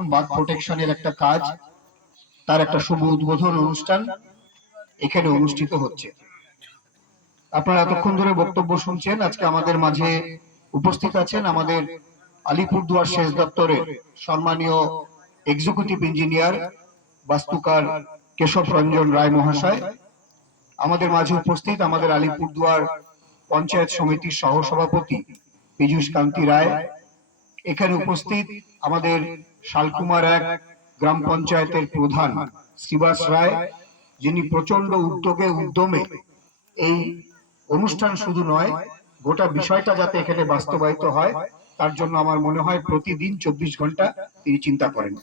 সংরক্ষণ বাঁধ প্রোটেকশনের একটা কাজ, তার একটা শুভ উদ্বোধন অনুষ্ঠান এখানে অনুষ্ঠিত হচ্ছে। আপনারা এতক্ষণ ধরে বক্তব্য শুনছেন। আজকে আমাদের মাঝে উপস্থিত আছেন আমাদের আলিপুরদুয়ার সেচ দপ্তরের সম্মানীয় এক্সিকিউটিভ ইঞ্জিনিয়ার বাস্তুকার কেশব রঞ্জন রায় মহাশয়। আমাদের মাঝে উপস্থিত আমাদের আলিপুরদুয়ার পঞ্চায়েত সমিতির সহসভাপতি পীযূষ কান্তি রায়। এখানে উপস্থিত আমাদের শালকুমার এক গ্রাম পঞ্চায়েতের প্রধান শ্রীবাস রায়, যিনি প্রচন্ড উদ্যমে এই অনুষ্ঠান শুধু নয়, গোটা বিষয়টা যাতে এখানে বাস্তবায়িত হয় তার জন্য আমার মনে হয় প্রতিদিন 24 ঘন্টা তিনি চিন্তা করেন।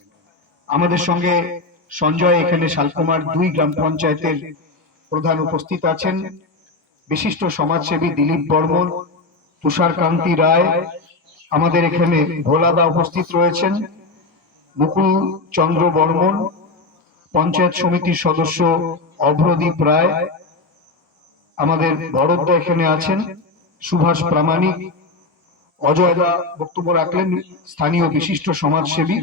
আমাদের সঙ্গে সঞ্জয় এখানে শালকুমার 2 গ্রাম পঞ্চায়েতের প্রধান উপস্থিত আছেন। বিশিষ্ট সমাজসেবী দিলীপ বর্মন, তুষার কান্তি রায়, আমাদের এখানে ভোলাদা উপস্থিত রয়েছেন, মুকুল চন্দ্র বর্মন, পঞ্চায়েত সমিতির সদস্য অভ্রদীপ রায়, আমাদের ভরতদা এখানে আছেন, সুভাষ প্রামাণিক, অজয়দা বক্তব্য রাখলেন, স্থানীয় বিশিষ্ট সমাজসেবী,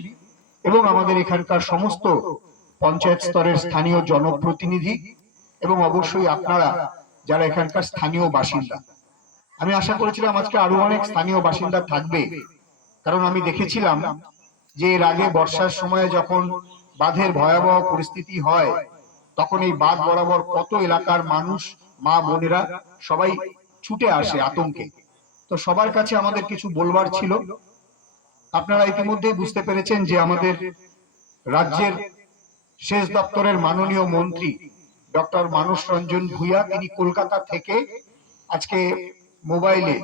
এবং আমাদের এখানকার সমস্ত পঞ্চায়েত স্তরের স্থানীয় জনপ্রতিনিধি এবং অবশ্যই আপনারা যারা এখানকার স্থানীয় বাসিন্দা। আমি আশা করেছিলাম আজকে আরো অনেক স্থানীয় বাসিন্দা থাকবে, কারণ আমি দেখেছিলাম যে এর আগে বর্ষার সময় যখন বাঁধের ভয়াবহ পরিস্থিতি হয় তখন এই বাঁধ বরাবর কত এলাকার মানুষ, মা বোনেরা সবাই ছুটে আসে আতঙ্কে। তো সবার কাছে আমাদের কিছু বলবার ছিল। আপনারা ইতিমধ্যে বুঝতে পেরেছেন যে আমাদের রাজ্যের সেচ দপ্তরের মাননীয় মন্ত্রী ডক্টর মানস রঞ্জন ভূঁইয়া তিনি কলকাতা থেকে আজকে মোবাইলে